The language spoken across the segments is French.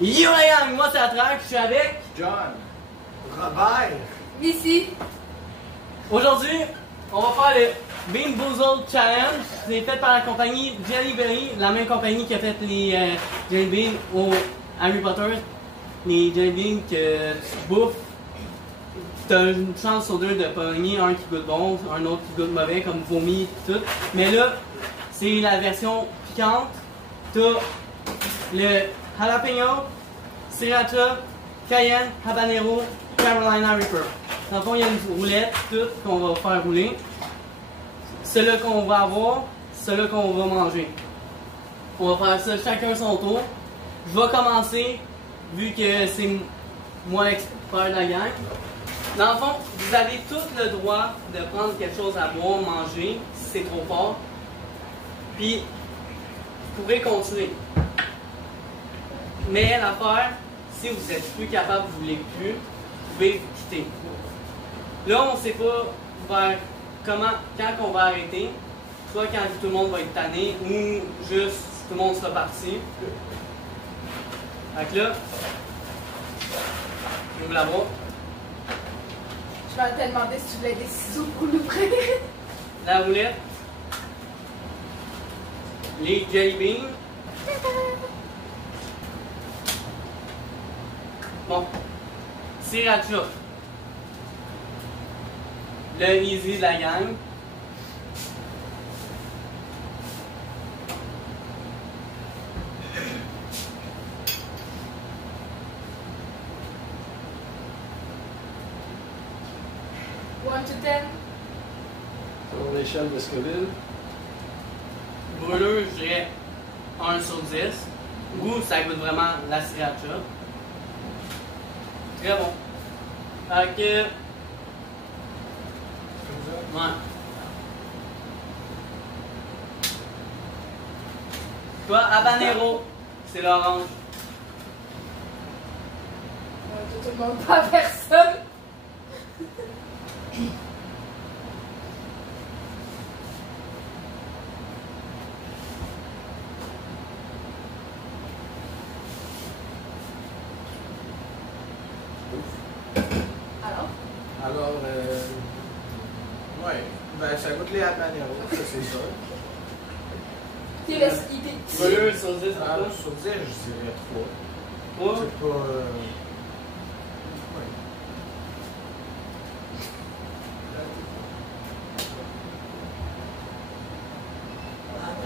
Yo les gars, moi c'est Attraque, je suis avec John, Robert, Ici. Aujourd'hui, on va faire le Bean Boozled Challenge. C'est fait par la compagnie Jelly Belly, la même compagnie qui a fait les Jelly Beans au Harry Potter. Les Jelly Beans que tu bouffes, t'as une chance sur deux de pogner un qui goûte bon, un autre qui goûte mauvais, comme vomi et tout. Mais là, c'est la version piquante. T'as le jalapeno, sriracha, cayenne, habanero, Carolina Reaper. Dans le fond, il y a une roulette, toute, qu'on va faire rouler. Ceux-là qu'on va avoir, ceux-là qu'on va manger. On va faire ça chacun son tour. Je vais commencer, vu que c'est moi l'expert de la gang. Dans le fond, vous avez tout le droit de prendre quelque chose à boire, manger, si c'est trop fort. Puis, vous pourrez continuer. Mais l'affaire, si vous êtes plus capable, vous voulez plus, vous pouvez quitter. Là, on ne sait pas vers quand on va arrêter, soit quand tout le monde va être tanné, ou juste tout le monde sera parti. Fait que là, j'ouvre la boîte. Je vais te demander si tu voulais des ciseaux pour l'ouvrir. La roulette. Les jelly beans. Bon. Sriracha. Le easy de la gang. One to 10. sur l'échelle de Scoville. Brûleux, je dirais 1 sur 10. Goût, ça goûte vraiment la sriracha. Très bon. Fait que. Ouais. Toi, habanero, c'est l'orange. Tout le monde, pas personne. Alors, ouais, ben ça goûte les habaneros, ça c'est sûr. Il reste idée. Brûleux sur 10, Ah, toi? sur 10, je dirais 3. Toi? C'est pas. Ouais.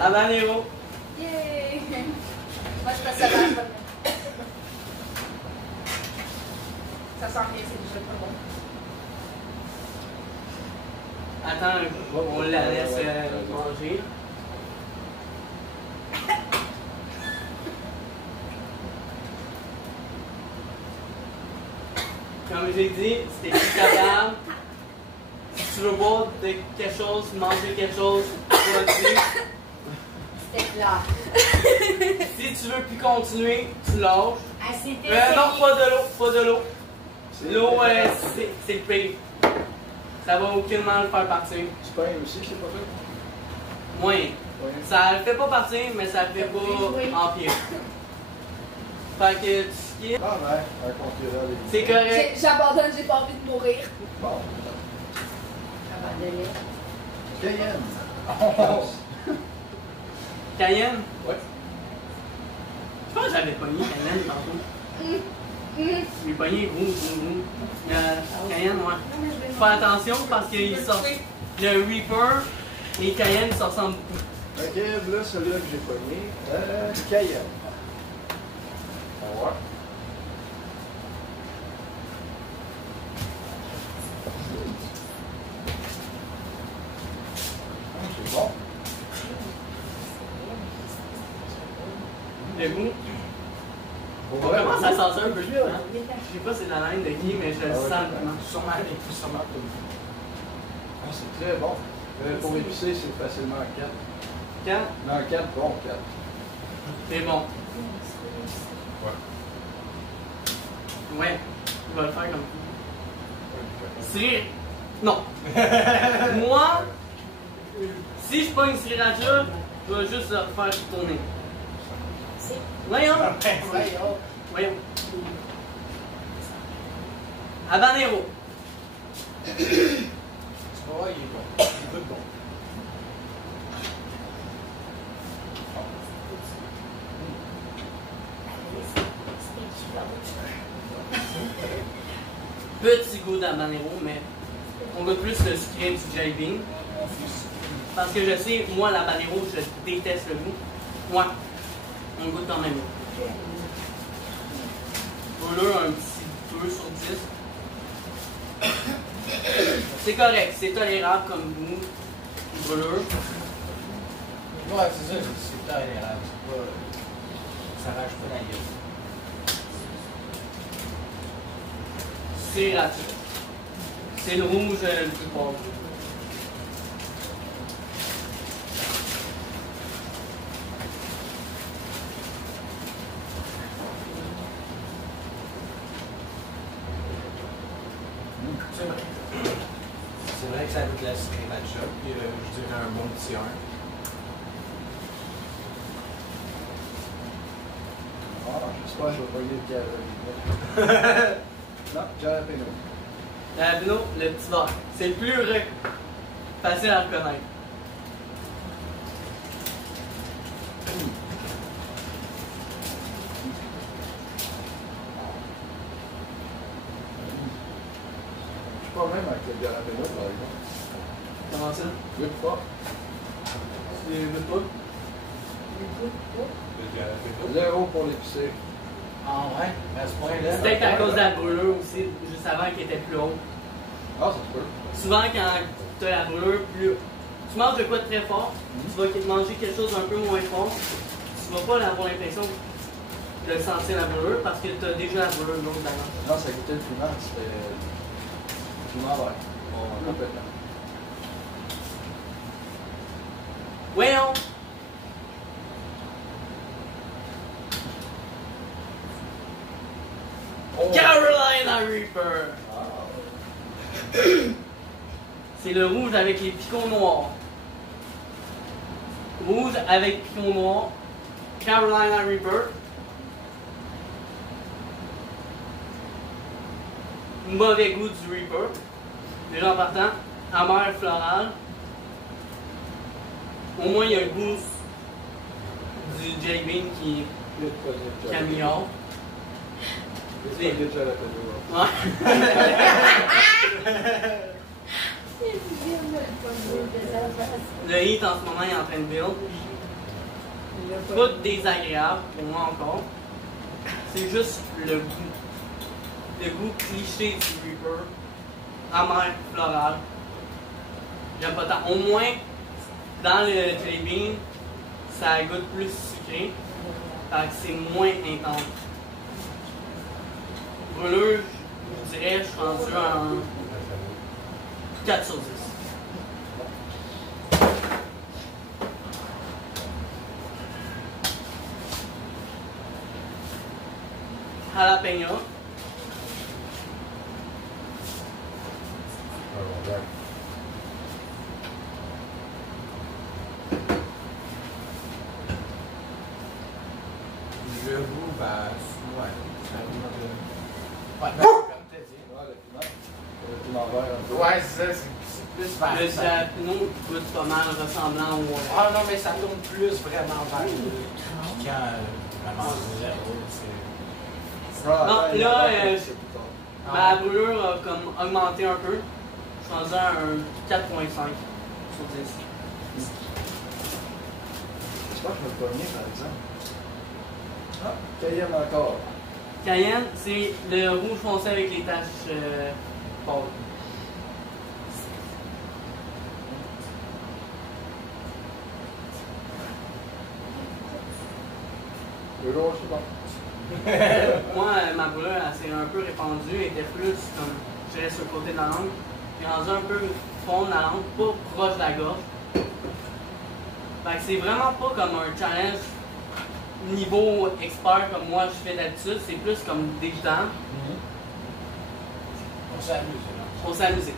Habanero. Yay! Moi, je passe ça là. Ça sent bien, c'est déjà pas bon. Attends, on la laisse manger. Comme j'ai dit, c'était capable. Si tu veux boire de quelque chose, manger quelque chose, vas-y. C'était plat. Si tu veux plus continuer, tu lâches. Ah, c'était Non, pas de l'eau, pas de l'eau. L'eau, c'est le pire. Ça va aucunement le faire partir. Tu pognes aussi, c'est pas ça? Moyen. Ouais. Ça le fait pas partir, mais ça le fait pas empirer. Fait que tu skips. Ah ouais, un concurrent. C'est correct. J'abandonne, j'ai pas envie de mourir. Bon. Abandonné. Cayenne. Cayenne? Ouais. Je pense que j'avais pogné Cayenne tantôt. J'ai pogné gros. Cayenne, ouais. Fais attention parce qu'il sort. Le Reaper et Cayenne, ça ressemble beaucoup. Ok, là, celui-là que j'ai pogné. Cayenne. On va voir. C'est bon. Le goût. On Ouais, commence à sentir un peu. bien. Hein? Je sais pas c'est de la laine de qui, mais je le sens vraiment. Sûrement tout le monde. Ah, c'est très bon. Pour épicer, c'est facilement 4. Quand? Non, 4, bon, 4. C'est bon. Ouais. Ouais. Il va le faire comme ça. C'est. Non. Moi, si je pogne sriracha, je vais juste le faire tourner. Voyons. Voyons. Habanero. Tu vas voir, il est bon. Il goûte bon. Petit goût d'habanero, mais on goûte plus le sucré du jelly bean. Parce que je sais, moi, l'habanero, je déteste le goût. Ouais, on goûte quand même. Brûlure, un petit 2 sur 10. C'est correct, c'est tolérable comme goût. Brûlure. Ouais, c'est ça, c'est tolérable. C'est pas. Ça rage pas la gueule. C'est raté. C'est le rouge le plus pauvre. C'est vrai. C'est vrai que ça goûte la sucrée matcha, puis je dirais un bon petit 1. Ah, j'espère que je vais pas le dire. Non, jalapeno. Jalapeno, le petit vert. C'est le plus facile à reconnaître. Je suis pas même avec le jalapeno, par exemple. Comment ça? Good pas. Tu veux pas? Zéro pour l'épicé. Ah ouais? À ce point-là. C'est peut-être à cause de la brûlure aussi, juste avant qui était plus haut. Ah, ça se peut. Souvent, quand tu as la brûlure, plus. Tu manges de quoi de très fort, tu vas manger quelque chose d'un peu moins fort, tu vas pas avoir l'impression de sentir la brûlure parce que tu as déjà la brûlure l'autre d'avant. Non, ça goûtait le piment, c'était. Piment vert. Bon, complètement. Voyons! Oh. Carolina Reaper! Ah. C'est le rouge avec les picons noirs. Rouge avec picons noirs. Carolina Reaper. Mauvais goût du Reaper. Déjà en partant, amer floral. Au moins il y a le goût du jelly bean qui améliore. C'est pas de jalapeno. Ouais. Le hit en ce moment il est en train de build. Pas désagréable pour moi encore. C'est juste le goût. Le goût cliché du Reaper. Amer, floral. J'aime pas tant. Au moins, dans le jelly bean, ça goûte plus sucré. Fait que c'est moins intense. Brûlure, je dirais, je suis rendu à un 4 sur 10. Jalapeno. Le goût, ben, ouais. Ça goûte de. Ouais, ben, comme tu as dit. Ouais, le piment vert un peu. Ouais, c'est ça, c'est plus vers Le ça. jalapeno goûte pas mal ressemblant au. Ah non, mais ça tourne plus vraiment vers le piquant, vraiment zéro. Ah, Non, attends, là, c'est plus tard. Ma brûlure a comme augmenté un peu. Je suis rendu à un 4.5 sur 10. J'espère que je vais le pogner, par exemple. Ah, Cayenne encore. Cayenne, c'est le rouge foncé avec les taches pâles. Le rouge, c'est bon. Moi, ma brûlure, elle s'est un peu répandue, elle était plus comme, je dirais, sur le côté de la langue. J'ai rendu un peu fond de la langue, pas proche de la gorge. Fait que c'est vraiment pas comme un challenge niveau expert comme moi je fais d'habitude, c'est plus comme débutant. On s'amuse, là. On s'est amusé.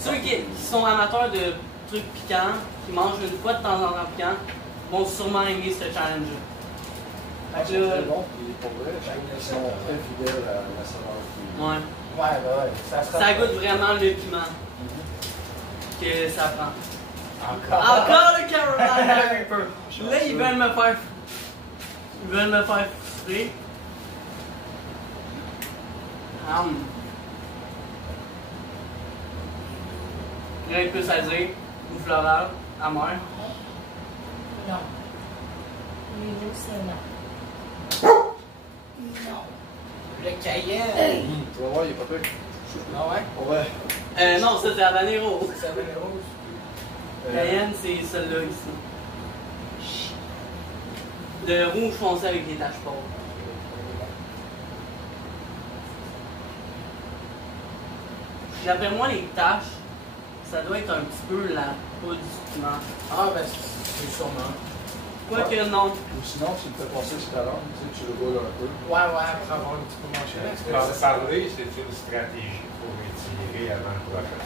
Ceux qui sont amateurs de trucs piquants, qui mangent une fois de temps en temps piquant, vont sûrement aimer ce challenge. C'est très bon, puis pour vrai, je trouve qu'ils sont très fidèles à la saveur. Ouais. Ouais. Ça goûte vraiment le piment que ça prend. Encore. Le Carolina Reaper. Là, ils veulent me faire. Ils veulent me faire frustrer. Rien de plus à dire. Ou floral, amer. Non. Les autres, c'est non. Non. Le Cayenne. Tu vas voir, il est pas pire. Ah ouais? Ouais. Non, ça c'est habanero. Ça s'appelle les roses. Cayenne, c'est celle-là ici. Le rouge foncé avec des taches pauvres. D'après moi, les taches, ça doit être un petit peu la poudre du piment. Ah, ben, c'est sûrement. Quoique non. Ou sinon, tu le fais passer sur ta langue, tu le roules un peu. Ouais, pour avoir un petit peu moins cher. Parler, c'est une stratégie pour étirer avant le prochain.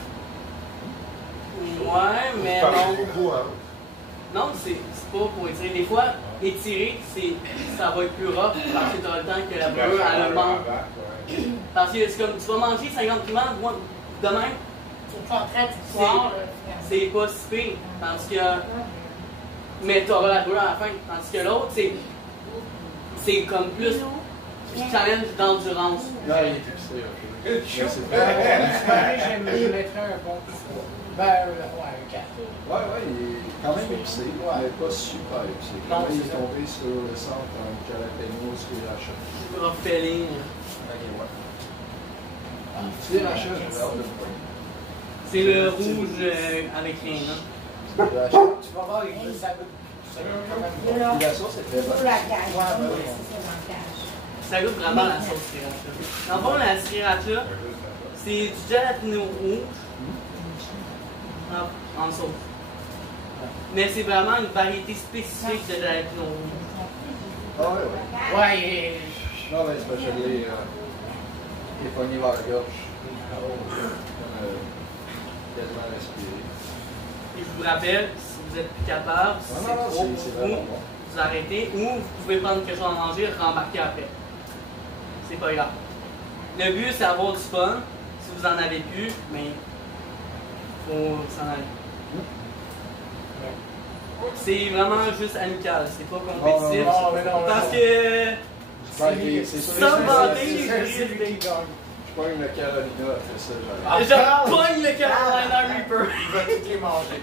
Ouais, mais Parler non. beaucoup, hein? Non, c'est pas pour étirer. Des fois, étirer, ça va être plus rough parce que tu as le temps que la brûlure a le manque. Parce que c'est comme tu vas manger 50 piments demain, C'est pas très fort, là. c'est pas si pire. Parce que. Mais tu auras la brûlure à la fin. Tandis que l'autre, c'est comme plus challenge d'endurance. Là, il est épicé, ok. Good Mais show! c'est très Je mettrais un bon coup. Ben, ouais, un 4. Ouais, il est quand même épicé, mais pas super épicé. Non, Là, il c'est est ça. tombé sur le centre en jalapeno, sriracha. Raffeling. Ok, ouais. Sriracha, j'ai hâte de le prendre. C'est le rouge avec rien. Hein. Sriracha. Tu vas voir, ça goûte quand même bon. Là, Puis la sauce est très pour bonne. la cage. Ouais, ben oui. C'est dans la cage. Ça goûte vraiment la sauce sriracha. Dans le fond, la sriracha, c'est du gelatino rouge en sauce. Mais c'est vraiment une variété spécifique de gelatino rouge. Ah ouais. Ouais, et... Non, mais c'est parce que je l'ai pogné vers la gorge. Comme quasiment respiré. Et je vous rappelle, si vous êtes plus capable, si Non, c'est non, trop c'est pour vous, vraiment bon. vous arrêtez ou vous pouvez prendre quelque chose à manger et rembarquer après. C'est pas grave. Le but, c'est d'avoir du fun. Si vous en avez plus, mais faut s'en aller. C'est vraiment juste amical, c'est pas compétitif. Non, mais non, Parce non. que C'est sûr. Sans vanter, C'est lui qui gagne. Je pogne le Carolina, après ça, Ah, je pogne le Carolina Reaper. Il va toutes les manger.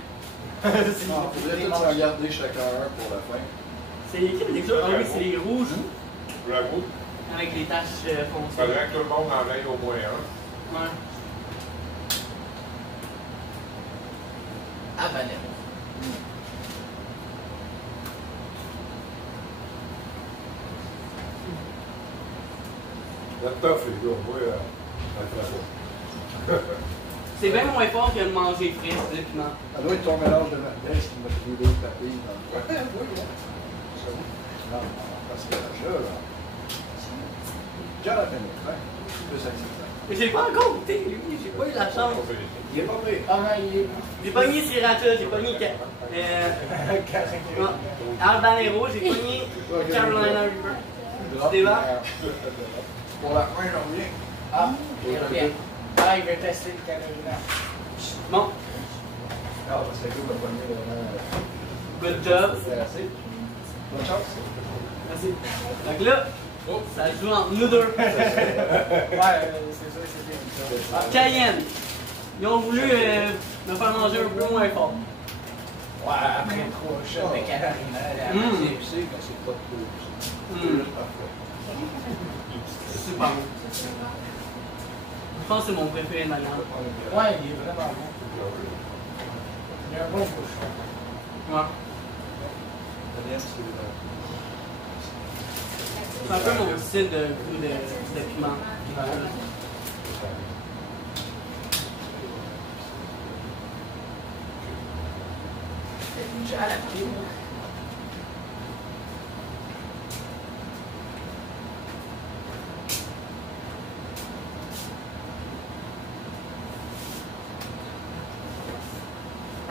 Non, il faudrait tous en garder chacun un pour la fin. C'est écrit déjà, ah oui, c'est les rouges Bravo. avec les taches Il foncées. faudrait que tout le monde en aille au moins un. Ouais. Habanero. La tough, les gars, moi, la C'est bien moins fort que de manger frais, le piment. Ça doit être ton mélange de Merguez qui m'a trouvé d'autres papilles dans le Non, parce que là, jalapeno, ouais, plus acceptable. Mais j'ai pas encore goûté, lui, j'ai pas eu la chance. Il est pas pire. Ah non, il est... J'ai pogné sriracha, j'ai pogné habanero, j'ai pogné Carolina Reaper. Des barres? Pour la fin, j'en reviens. Ah, il revient. Ah, il veut tester le Carolina. Bon, Ah, parce que le premier, vraiment. good job. C'est assez. Bonne chance. Merci. Donc là, ça joue entre nous deux. Ouais, c'est ça, c'est bien. Cayenne. Ils ont voulu me faire manger un peu moins fort. Ouais, après 3 shots de Carolina, là, C'est épicé, mais c'est pas trop épicé. C'est juste parfait. Super bon. Je pense que c'est mon préféré de ma viande. ouais, il est vraiment bon. Il a un bon bouchon. Ouais. Deuxième, c'est C'est un peu mon style de goût de piment. Jalapeno.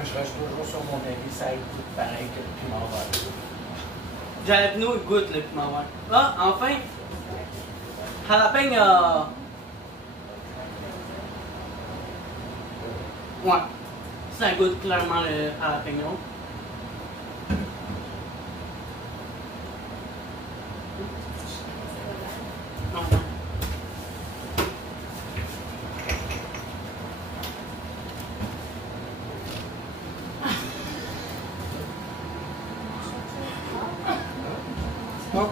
Je reste toujours sur mon avis, ça goûte pareil que le piment vert. Jalapeno, il goûte le piment vert. Ah, enfin, jalapeno. Ouais, ça goûte clairement le jalapeno. Non. Bon,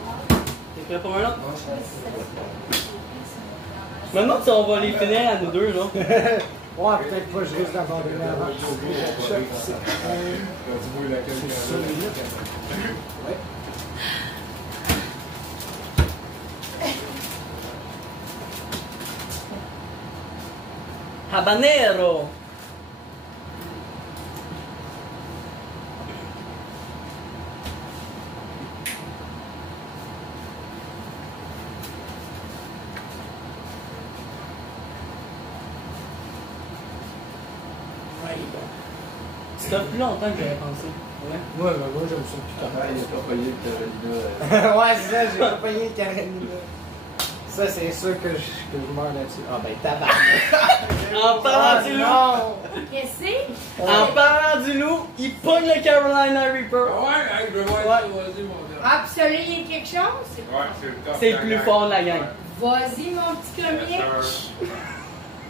t'es prêt pour un autre? Je me demande si on va les finir à nous deux, là. Ouais, peut-être pas, je risque d'abandonner avant que je choque. Dis-moi laquelle C'est ça, minutes. Ouais. Habanero. Ça fait plus longtemps que j'avais pensé. Ouais. Ouais, ben moi j'aime ça plus tard. Ah, il a pas payé le Carolina. Ouais, c'est ça, j'ai pas payé le Carolina. Ça, c'est sûr que je meurs là-dessus. Ah ben, tabarnak. En parlant du loup, Non! Qu'est-ce que c'est? en parlant du loup, il pogne le Carolina Reaper. Ouais, je veux voir ça, vas-y, mon gars. Ah, puis celui-là, il y a quelque chose? Ouais, c'est le top. C'est le plus fort de la gang. Vas-y, mon petit comique.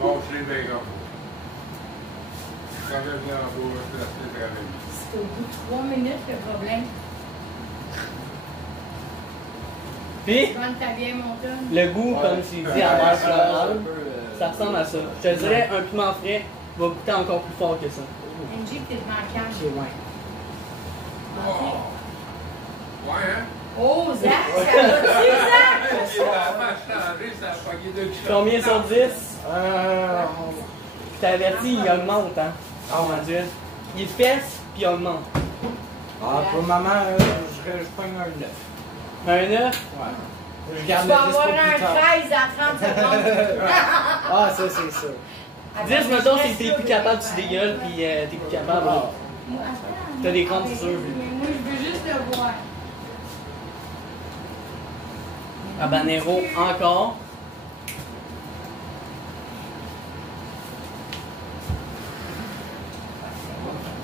Bon, je l'ai bien comme ça. Quand même bien en beau, je vais rester travailler. C'est au bout de 3 minutes le problème. Puis, Prends ta vieille montagne. le goût, comme tu dis, à l'air floral, ça Ça ressemble à ça. Je te dirais, un piment frais va goûter encore plus fort que ça. NG, t'es devant le calme. Ok, ouais. Oh! Ouais, hein? Oh, Zach, ça va-tu, Zach? Il a changé, ça a pogné deux shots. Combien sur 10? Euh. Je t'avertis, il augmente, hein. Oh mon dieu. Il fesse, puis il augmente. Ah, pour le moment, je pogne un 9. Un 9? Ouais. Je Tu garde vas le 10 pour avoir un plus tard. 13 à 30 secondes. Ah, ça, c'est sûr. 10, mettons, c'est que t'es plus capable, tu dégueules, puis t'es plus capable. Ah. T'as des comptes sûrs. Mais moi, je veux juste le voir. Habanero encore.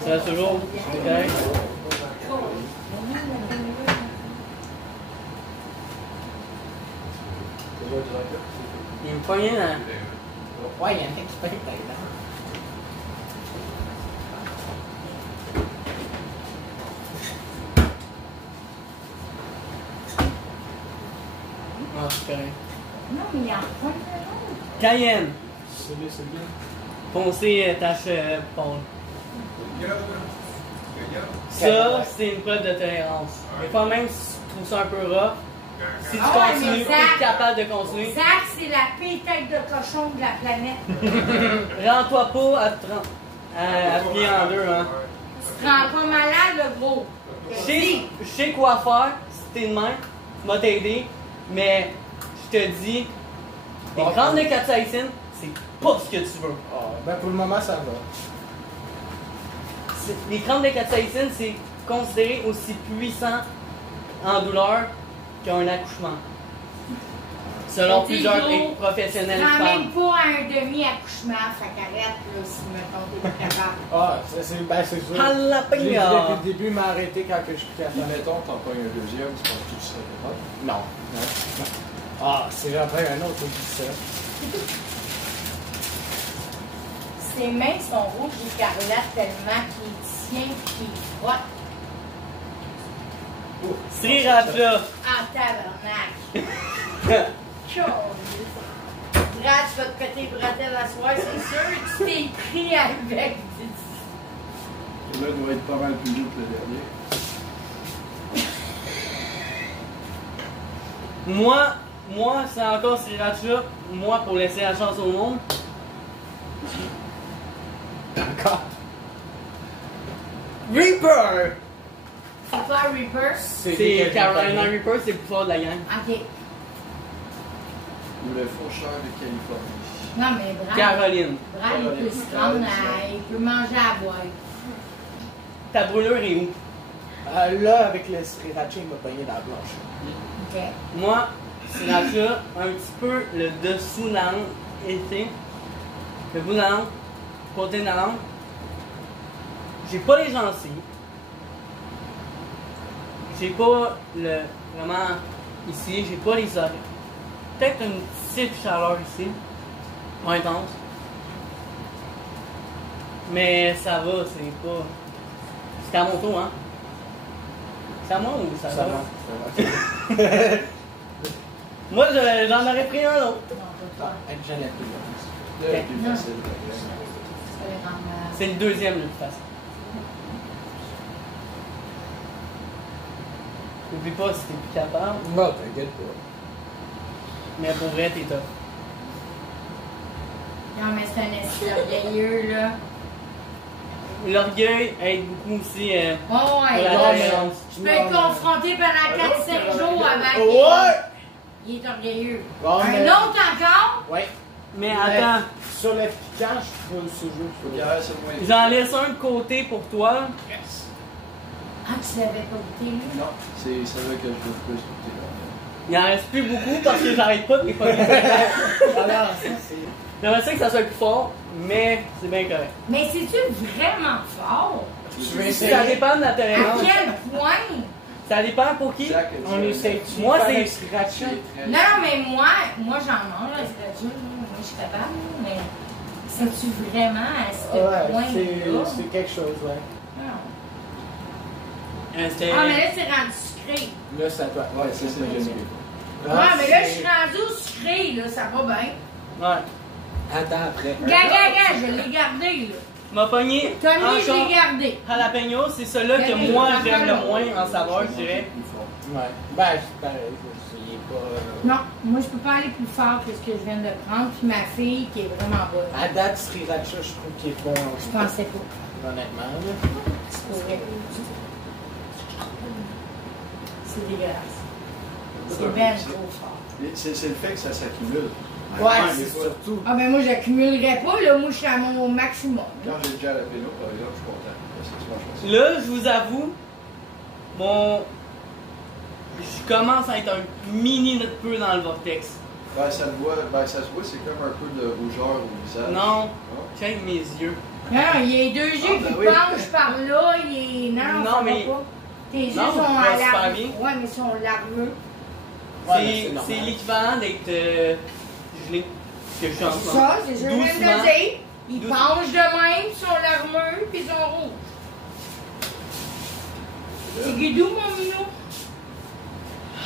Ça reste toujours correct. Il me pognait là. Ouais, il y en a qui payent ta dent. Ah, c'est correct. Non, mais il y en a pas de raison. Cayenne. C'est bien. Foncé, tache, Paul. Ça, c'est une preuve de tolérance. Des fois, même si tu trouves ça un peu rough, si tu Ah ouais, continues, mais tu Zach- es capable de continuer. Zach, c'est la pire tête de cochon de la planète. Rends-toi pas à plier en deux, hein. Tu te rends pas malade, le gros. Je sais quoi faire si t'es de même, m'a t'aider, mais je te dis, les grandes de capsaïcine, c'est pas ce que tu veux. Ah, ben pour le moment, ça va. Les crânes de capsaïcine, c'est considéré aussi puissant en douleur qu'un accouchement. Selon T'es plusieurs gros, professionnels Tu te rends même femmes. pas à un demi-accouchement, ça qu'arrête, là, si, mettons, t'es pas capable. Ah, c'est sûr. Jalapeno. Depuis le début, il m'a arrêté quand que je suis Si, capable. mettons, t'en pognes un deuxième, tu penses que tu serais capable? Non. Ah, si j'en prends un autre, c'est dit ça. Ses mains sont rouges écarlates tellement qu'il tient et qu'il frotte. Sriracha. Ah, tabarnak! Brad, tu vas te péter les bretelles à soir, c'est sûr. Tu t'es pris avec. Là, il doit être pas mal plus lourd que le dernier. Moi, c'est encore Sriracha. Moi, pour laisser la chance au monde. Encore. Reaper! C'est quoi Reaper? C'est Carolina Reaper, c'est le plus fort de la gang. Ok. Ou le faucheur de Californie. Non, mais Brad, Caroline. Brad, il peut se rendre à. Il peut manger à boire. Ta brûlure est où? Là, avec le sriracha, il m'a pogné dans la blanche. Ok. Moi, sriracha, un petit peu le dessous de la langue ici. Le bout de la langue, côté de la langue. J'ai pas les gencives. J'ai pas le. Vraiment ici, j'ai pas les oreilles. Peut-être une petite chaleur ici. Pas intense. Mais ça va, c'est pas. C'est à mon tour, hein? C'est à moi ou ça va? va. Moi, j'en aurais pris un autre. J'en ai plus. Le plus Non. facile. Ça les rend malades. C'est le deuxième le plus facile. N'oublie pas si t'es plus capable, Non, t'inquiète pas. mais pour vrai, t'es top. Non, mais c'est un esti orgueilleux, là. L'orgueil aide beaucoup aussi Ouais, pour ouais. la non, tolérance. Je peux être confronté pendant 4-5 jours avec. Ouais! Il est orgueilleux. Bon, Un mais- autre encore? Ouais. Mais attends, Sur le piquant, je trouve ce jeu. Faut qu'il y ait, c'est le moins. j'en laisse un de côté pour toi. Ah, tu l'avais pas goûté, lui? Non, c'est celle-là que je veux le plus goûter. là. Il en reste plus beaucoup parce que j'arrête pas de les pogner. Alors, ça, c'est. J'aimerais ça que ça soit plus fort, mais c'est bien correct. Mais c'est-tu vraiment fort? Je vais Ça essayer. dépend de la À tolérance. quel point? Ça dépend pour qui. Jack a dit, On essaie-tu? Moi, faire c'est- un sriracha. c'est très- Non, non, mais moi j'en mange, là, c'est gratuit, là. Moi, je suis capable, mais c'est-tu vraiment à ce Ouais, point-là? c'est quelque chose, ouais. Non. C'était. Ah, mais là, c'est rendu sucré. Là, c'est à toi. Ouais, ça, c'est le générique. Ouais, mais là, je suis rendu au sucré, là, ça va bien. Ouais. Attends après. Gaga, je l'ai gardé, là. M'a pogné. Tony, je encore l'ai gardé. jalapeno, c'est celui-là que Gaga, moi il j'aime va le faire moins en saveur, je dirais. Ouais. Ben, c'est pareil. Il est pas. Non, moi, je peux pas aller plus fort que ce que je viens de prendre, puis ma fille, qui est vraiment bonne. À date, sriracha, je trouve qu'il est bon. Je pensais pas. Honnêtement, là. C'est pour vrai. C'est dégueulasse. C'est bien trop fort. C'est le fait que ça s'accumule. Ouais, des c'est fois, surtout. Ah, ben moi, j'accumulerais pas, là. Moi, je suis à mon maximum. Quand j'ai déjà la pélo, par exemple, je suis content. Parce que souvent, je fais ça. Là, je vous avoue, mon. Je commence à être un mini peu dans le vortex. Ben, ça le voit, ben, ça se voit, c'est comme un peu de rougeur au visage. Non, Ah. check mes yeux. Non, il y a deux yeux Ah, ben qui oui. penchent par là. Il est... Non, Non, ça mais- va pas. Tes yeux Non, sont ça va à super larme. bien. Ouais, mais ils sont larmeux. Ouais, mais C'est normal. c'est l'équivalent d'être gelé. Que je suis en ce moment. Ça, c'est ce que je viens de Doucement. dire. Ils Doucement. penchent de même, ils sont larmeux, puis ils sont rouges. C'est guidou, mon minou.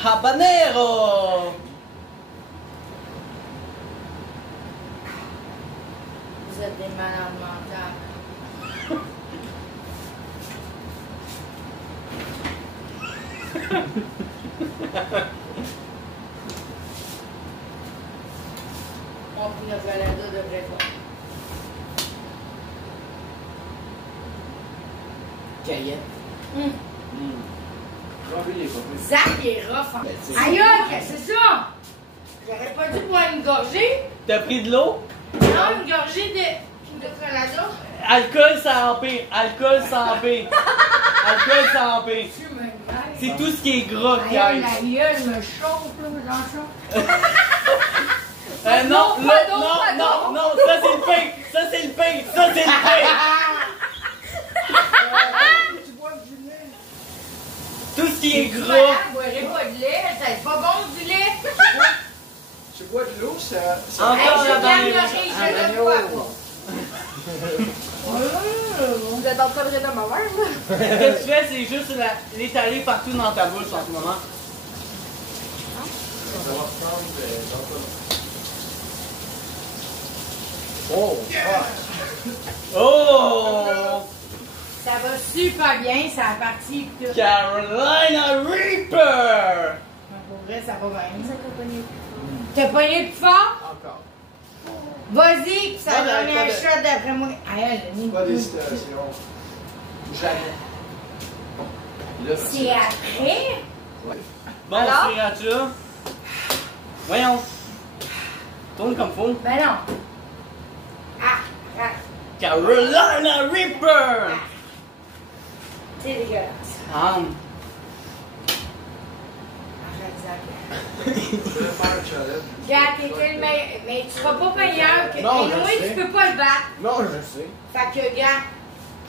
Habanero! Vous êtes des malades mentales. On prit notre balado de vrai fois. Caillette. Ah oui, il est pas pire. Zach, il est rough. Hein? Ben, tu sais. Aïe, aïe, qu'est-ce que c'est ça? J'aurais pas dû boire une gorgée. T'as pris de l'eau? Non, une gorgée de colada. Alcool sans paix. Alcool sans paix. Alcool sans paix. Tu me gagnes. C'est tout ce qui est gras qui Aïe, aille. la gueule me chauffe, là, j'en chauffe. Non, Non, non, pas d'eau, non, pas non, d'eau. non, ça c'est le pain. Ça c'est le pain. Ça c'est le pain. Tu bois du lait. Tout ce qui est Je gras. ne boirai pas de lait, c'est pas bon du lait. Tu bois de l'eau, ça. Encore Hey, la je banane. gagne je ne bois pas. Vous êtes en train de rire de ma mère, là? Ce que tu fais, c'est juste l'étaler partout dans ta bouche en ce moment. Ça va reprendre Oh! Oh! Ça va super bien, ça a parti. Tout. Carolina Reaper! Pour vrai, ça va bien. Ça compagnie. T'as pogné plus fort? Encore. Vas-y, puis ça Non, va mais donner un pas de- shot d'après moi. Aïe, elle a mis Pas le coup. d'hésitation. Jamais. Là, C'est après? Bon, Alors? sriracha. Voyons. Tourne comme faut. Ben non. Ah, Carolina Reaper! c'est dégueulasse. Ah, Arrête, Zach. Je vais faire un challenge. Gars, t'étais le meilleur. Mais tu seras pas meilleur que. Non, Et je oui, sais. tu peux pas le battre. Non, je sais. Fait que, gars.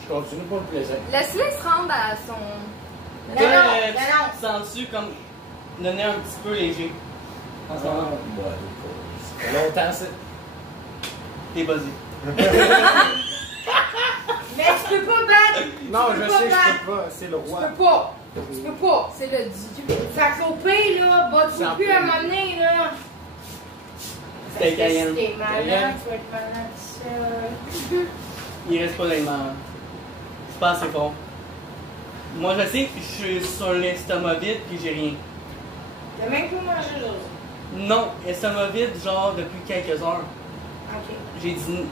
Je continue pour le plaisir. Laisse-le se rendre à son. Non, toi, non, tu non, te sens-tu comme donner un petit peu léger? En ce moment. Ouais, ça fait longtemps, ça. T'es buzzé. Mais tu peux pas battre. Non, Tu je peux sais, pas je peux pas. C'est le Tu roi. peux pas. Tu peux pas. C'est le dieu. Fait qu'au pire, là, bats-tu Sans plus à plus. m'amener, là. C'était Cayenne. Si t'es malade, Cayenne. tu vas être malade seul. Il reste pas d'aliments. C'est pas assez fort. Moi, je sais que je suis sur l'estomac vide puis j'ai rien. T'as même pas mangé aujourd'hui. Non, estomac vide, genre depuis quelques heures. Ok. J'ai dit.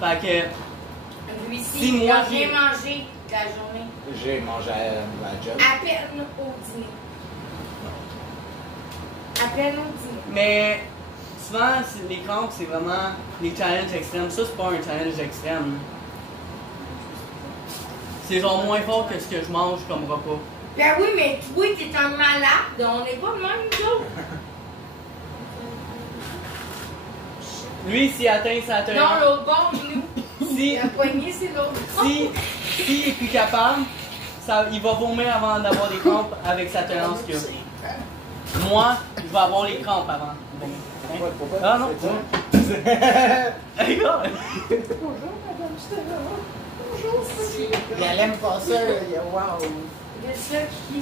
Fait que. Lui-ci, Si il moi, a rien j'ai- mangé de la journée. J'ai mangé à la job. À peine au dîner. À peine au dîner. Mais souvent, les crampes, c'est vraiment les challenges extrêmes. Ça, c'est pas un challenge extrême. C'est genre moins fort que ce que je mange comme repas. Ben oui, mais toi, t'es un malade. On n'est pas de même, nous autres. Lui, s'il atteint sa Non, tolérance. l'autre bon, nous. Si, La poignée, c'est l'autre bon. si il est plus capable, il va vomir avant d'avoir des crampes avec sa tolérance qu'il a. Moi, je vais avoir les crampes avant. de vomir. Hein? Ah non, c'est Hey, gars! Mais elle aime pas ça. Wow. Le seul qui.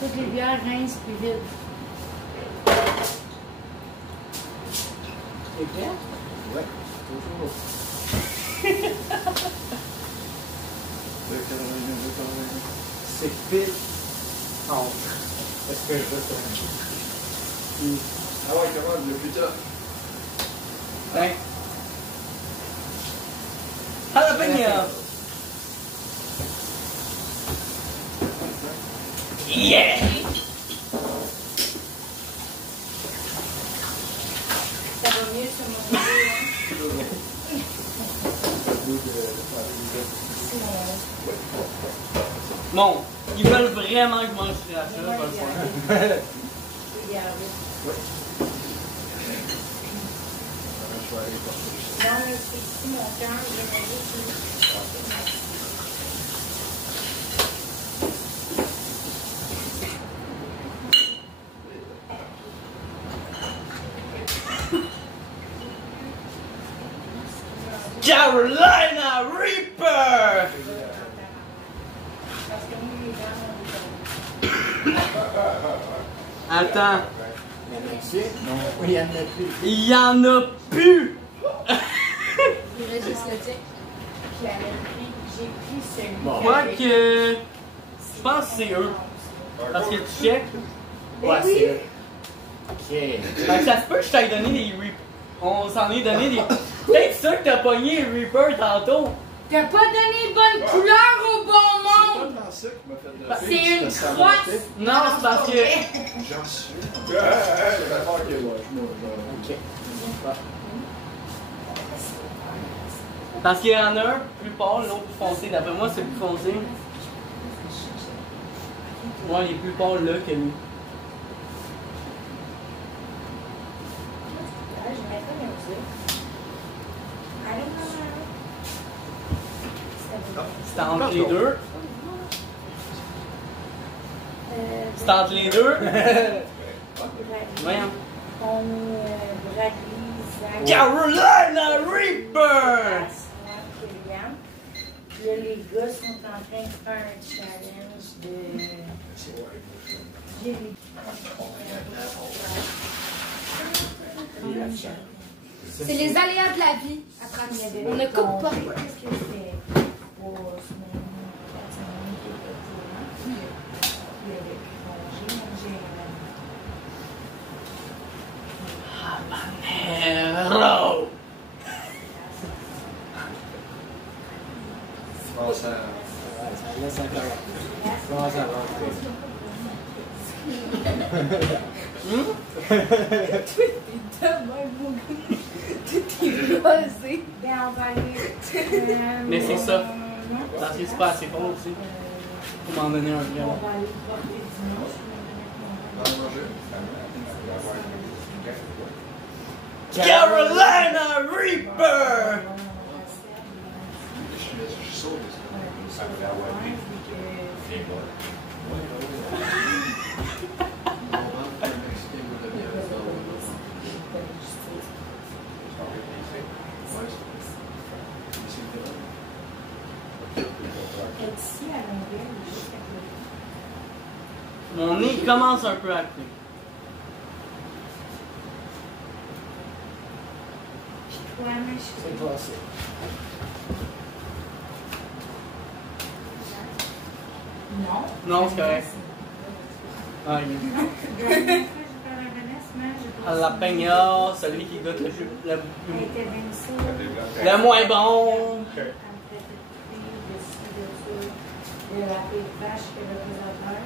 Toutes les bières rincent plus vite. T'es prêt? Ouais, toujours. C'est pile entre. Est-ce que je veux ça? Ah ouais, comment, le plus tough. Hein? Jalapeno! Yeah! Ça va mieux sur mon dos, hein. C'est mon. Bon, ils veulent vraiment que je mange du sriracha, je vais le faire. Je vais garder. Dans le ici, mon cœur, j'aimerais juste. Carolina Reaper! Parce que nous, les gars, Attends, Il y en a-tu? Non. Oui, il y en a plus. il y en a plus! Il reste juste le tic. j'ai pris celui Bon. qui Quoi avait- que. Je pense que c'est eux. Parce que tu check. Ouais, oui. c'est eux. Ok. Fait que ça se peut que je t'aille donné des Reapers. On s'en est donné des. Peut-être ça que t'as pogné Reaper tantôt. T'as pas donné bonne couleur au bon C'est monde! pas dans ça qui m'a fait de Bah, C'est une crosse! Non, c'est parce que. J'en suis. Je vais faire que ouais, Ok. Parce qu'il y en a un plus pâle, l'autre plus foncé. D'après moi, c'est plus foncé. Ouais, il est plus pâle là que lui. C'est entre les deux. C'est entre les deux. Voyons. Carolina Reaper! Là, les gars sont en train de faire un challenge de. C'est les aléas de la vie. Apprendre. On ne coupe pas. Qu'est-ce que c'est? 3 semaines, 4 semaines, qui était au courant. Il avait pu congé, Hello! pense à. Ouais, ça laisse encore. Comment ça va? Tout est blasé. Ben, on va aller. Mais c'est ça. Parce que c'est pas assez fort aussi. Faut m'en donner un bien. On va aller porter dimanche. Dans le manger. Carolina Reaper! Je suis sauvé. Mon nez commence un peu à couler. C'est passé. Non. Non, c'est correct. Ah, Jalapeno, celui qui goûte le moins bon. La vache que le présentateur.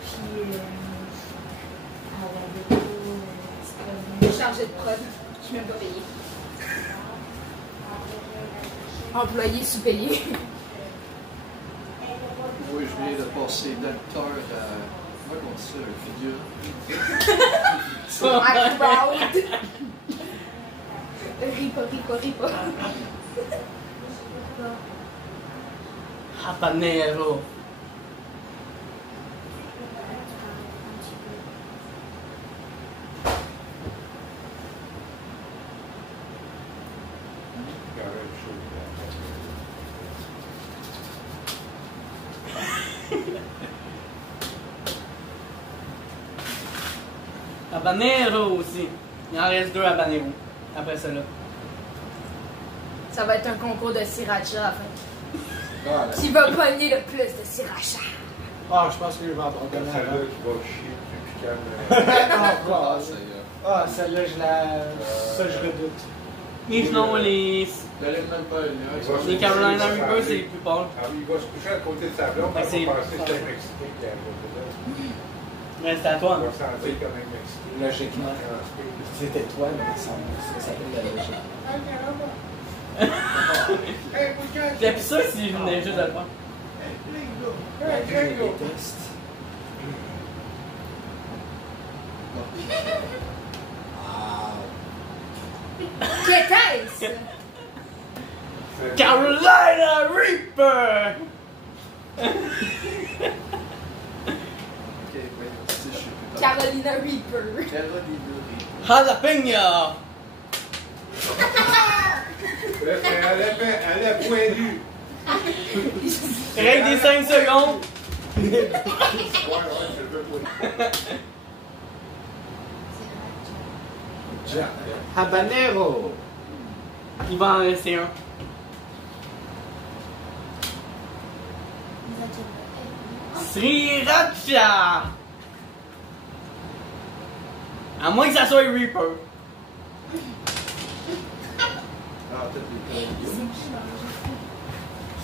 Puis, elle avait Chargé de prod. Je suis même pas payé. Employé sous-payé. Oui, je viens de passer d'acteur à. Comment on dit ça, un figure? I'm proud. Ripa. Habanero. Habanero aussi. Il en reste 2 habanero. Après cela. Ça va être un concours de sriracha à la fin. Ah, Qui va pogner le plus de sriracha? Ah, je pense que je vais abandonner Celle-là avant. qui va chier plus piquant. Ah, ça y est. ah, celle-là, ça, je redoute. Et sinon, les T'allais même pas une Les Carolina Reaper, c'est les plus pâles. Ah, il va se coucher à côté de sa blonde, Ben, parce c'est- qu'on pensait que c'était un Mexicain qui avait fait Mais c'est à toi. ça. On va sentir comme un Mexicain. Logiquement. Transpire. C'était toi, mais ça s'appelle la logique. J'ai plus sûr si je venais juste de le faire. Je déteste. Qu'est-ce? Carolina Reaper! Ok, oui, si je suis plus tard. Carolina Reaper. Carolina Jalapeno! Elle est pointue. Règle des 5 secondes. Ouais, je veux pointue. Habanero. Il va en rester un. Sriracha! À moins que ça soit Reaper. Ah, peut-être les Canadiens.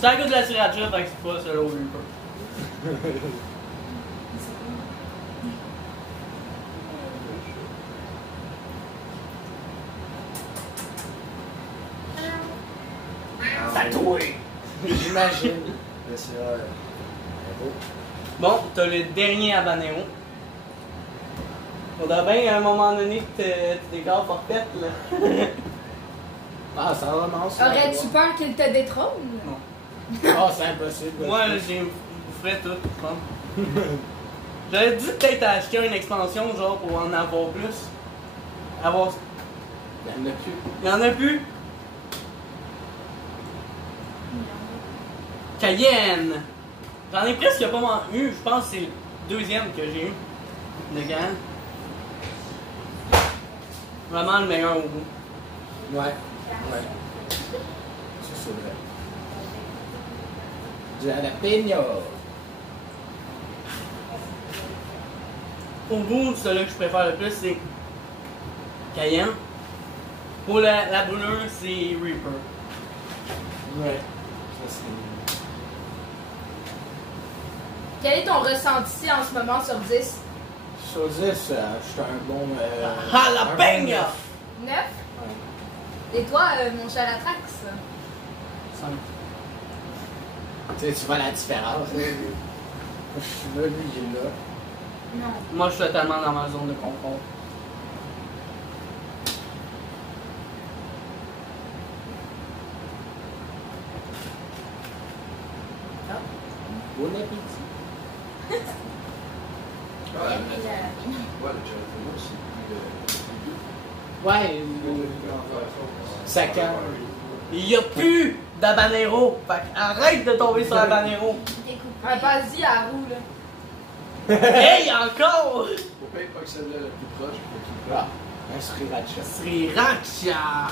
Ça goûte de la sriracha, fait que c'est pas celui au Reaper. Ça touille! J'imagine. Mais c'est vrai. Bon, t'as le dernier habanero. Faudra bien à un moment donné que tu déclares forfaite là. Ah, ça remonce. Aurais-tu peur qu'il te détrône? Ah, c'est impossible. Moi, j'ai vous ferais tout, je pense. J'aurais dû peut-être acheter une expansion, genre, pour en avoir plus. Avoir... Il y en a plus. Il y en a plus? Cayenne! J'en ai presque pas eu, je pense que c'est le deuxième que j'ai eu. De Cayenne. Vraiment le meilleur au goût. Ouais. Ouais. Ça, c'est vrai. Du jalapeno. Au goût, celui que je préfère le plus, c'est Cayenne. Pour la brûlure, c'est Reaper. Ouais. Ça, c'est. Quel est ton ressenti en ce moment sur 10? Sur 10, je suis un bon. Jalapeno! 9? Et toi, mon cher Atrax? 5. Tu sais, tu vois la différence. Là. Je suis là, lui, il est là. Non. Moi, je suis totalement dans ma zone de confort. Bon appétit. Ah, ouais, le jalapeno, c'est plus Ouais, ça calme. Il y a plus d'habanero. Fait arrête de tomber sur l'habanero. Ouais, vas-y à roue, là. Hey, encore! Faut pas être celle-là la plus proche pour qu'il Ah, un sriracha. Sriracha!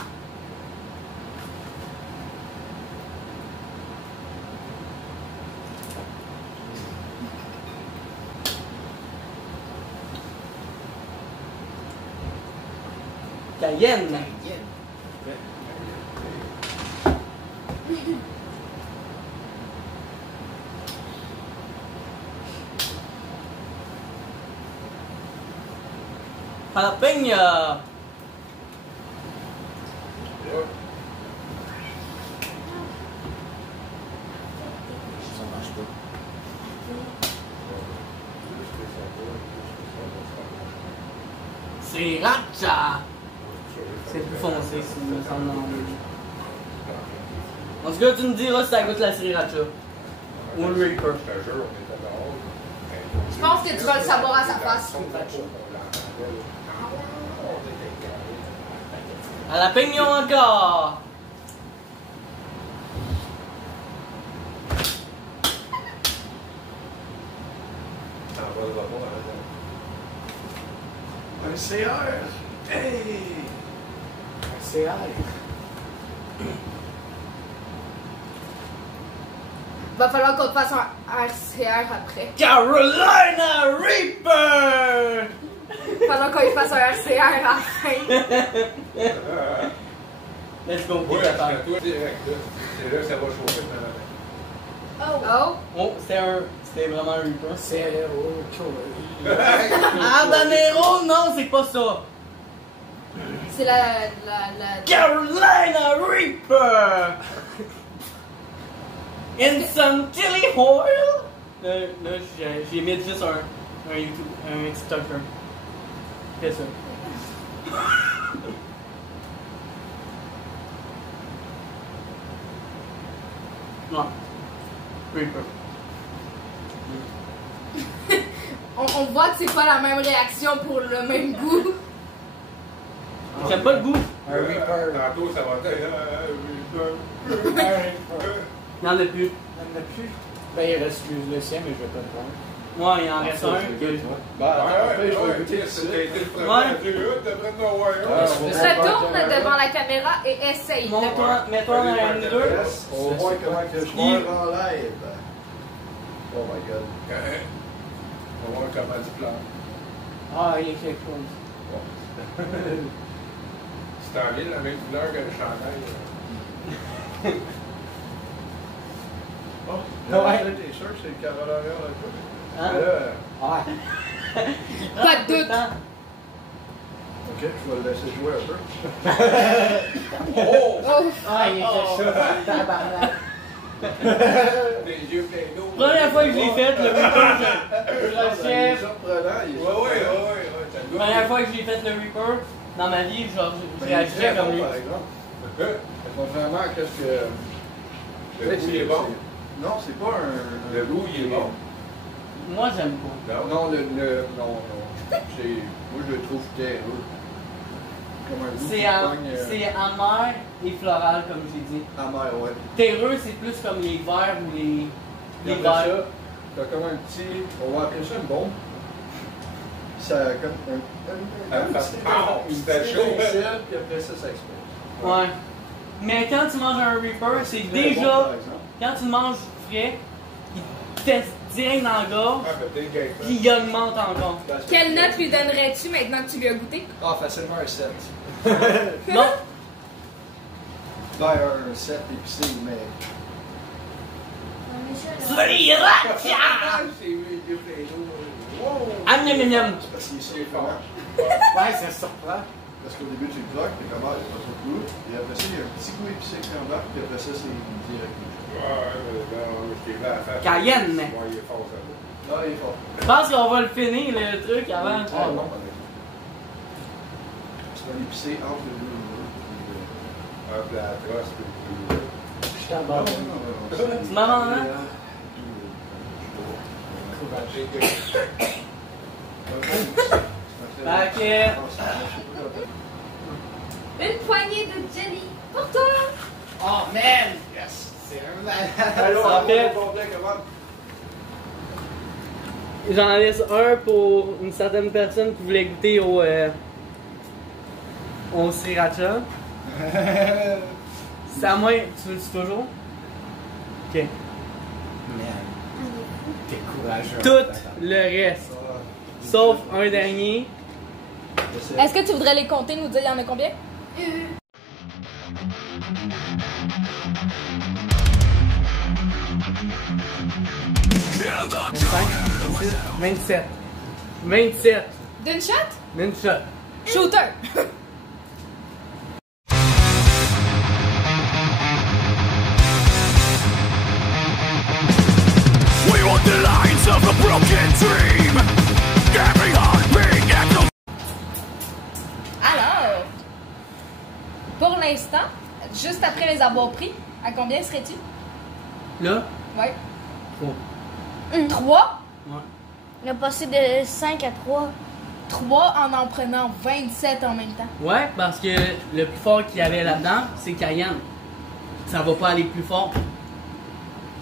Cayenne! Jalapeno! Ça marche pas. Sriracha! C'est plus foncé, si me semble. En tout cas, tu me diras si ça goûte la sriracha. Ou le Reaper. Je pense que tu vas le savoir à sa face. Jalapeno encore! Ça envoie le vapeur à la Un CR! Hey! C'est rare. Va falloir qu'on te fasse un RCR après. Carolina Reaper! Pendant qu'on lui fasse un RCR à la fin. Let's go, Oui, t'es parce capable. que toi, direct, là, c'est là que ça va chauffer. Oh. Oh, c'était vraiment un Reaper. C'est au Habanero, non, c'est pas ça. C'est la... Carolina Reaper! Instant chili oil! Là, j'ai mis juste un YouTube, un TikToker. Fais ça. Non. Reaper. On voit que c'est pas la même réaction pour le même goût. J'aime pas le goût. Un Reaper. Tantôt, ça va être Reaper. Un Reaper. Il y en a plus. Il n'y en a plus. Ben, il reste le sien, mais je vais pas le prendre. Moi, il en reste un que. Bah, Ouais, attends, je vais ouais, goûter c'est ça. été le premier Ouais. à dire, t'aimerais en avoir un. Ouais, on va Retourne devant la caméra et essaye. Mets-toi dans un deux. Yes, on va voir comment que je meurs en live. Oh my god. On va voir comment tu plantes. Ah, il y a quelque chose. C'est en ligne la même couleur que le chandail. Oh, Ouais. t'es sûr que c'est le Carolina un peu? Hein? Ah, Pas de doute. Ok, je vais le laisser jouer un peu. Oh! Oh. ah, il était chaud. Tabarnak. Tes yeux pleins d'eau. Première fois que je l'ai fait, le Reaper, Il est surprenant, il est Ouais. première fois que j'ai fait le Reaper, dans ma vie, genre, je Mais il est réagissais très comme bon, lui. par exemple. Contrairement à ce que... Le goût, il est bon. Non, c'est pas un... Le goût, il est bon. Moi, j'aime pas. Non, non. Moi, je le trouve terreux. Comme un goût qui pogne, C'est amer et floral, comme j'ai dit. amer, ouais. Terreux, c'est plus comme les verts ou les Puis après verts. ça, t'as comme un petit... On va appeler ça une bombe. Ça a comme Ça fait pow, une c'était petite chaud. étincelle, puis après ça explose. Ouais. Mais quand tu manges un Reaper, c'est Très bon, déjà. par exemple. Quand tu le manges frais, il teste direct dans le gorge, Ah, peut-être qu'il puis il augmente encore. Quelle note lui donnerais-tu maintenant que tu lui as goûté? Ah, facilement un 7. Non? Ben, un 7 épicé, mais... Sriracha! C'est lui, il est plein d'eau. Am yam yam yam. C'est parce qu'il est surprenant. Ouais, ça surprend. Parce qu'au début, tu le croques, t'es comme, ah, il n'y a pas trop de goût. Et après ça, il y a un petit goût épicé qui embarque, puis après ça, c'est direct. Je t'ai vu à la face. Cayenne. Ouais, il est fort, ça. Ah, il est fort. Je pense qu'on va le finir, le truc, avant. Ah, non, c'est un épicé entre les deux. Un plat atroce, puis Je t'abandonne. Tu m'abandonnes? Fait que... Une poignée de jelly pour toi. Oh man! Yes! C'est un malade! Allô, Ça fait- comment? J'en laisse un pour une certaine personne qui voulait goûter au sriracha. C'est à moi, tu veux-tu toujours? Ok. Man, t'es courageux. Tout le reste. Sauf un dernier. Est-ce que tu voudrais les compter, nous dire il y en a combien? 27. 27. D'une shot? D'une shot. Shooter! We want the lines of a broken dream. Every heartbeat echoes. Alors, pour l'instant, juste après les avoir pris, à combien serais-tu? Là? Ouais. 3. 3? Ouais. On a passé de 5 à 3. 3 en prenant 27 en même temps. Ouais, parce que le plus fort qu'il y avait là-dedans, c'est Cayenne. Ça va pas aller plus fort.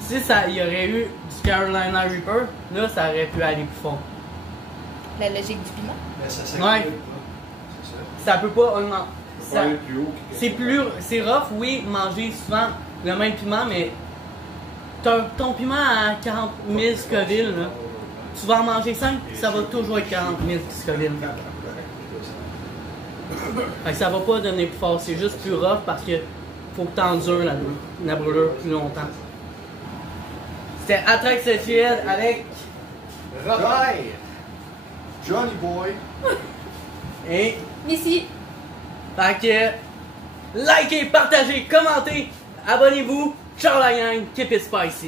Si ça, il y aurait eu du Carolina Reaper, là, ça aurait pu aller plus fort. La logique du piment. Mais ça s'accumule Ouais. pas. C'est ça. Ça peut pas augmenter. faut pas aller plus haut. C'est rough, oui, manger souvent le même piment, mais ton piment à 40 000 Scoville, là, tu vas en manger 5, ça va toujours être 40 000 Scoville. Fait que ça va pas donner plus fort, c'est juste plus rough parce que faut que t'endures la brûlure plus longtemps. C'était Attract Sexuel avec Robert! Johnny Boy. et Missy. fait que likez, partagez, commentez, abonnez-vous, ciao la gang, keep it spicy.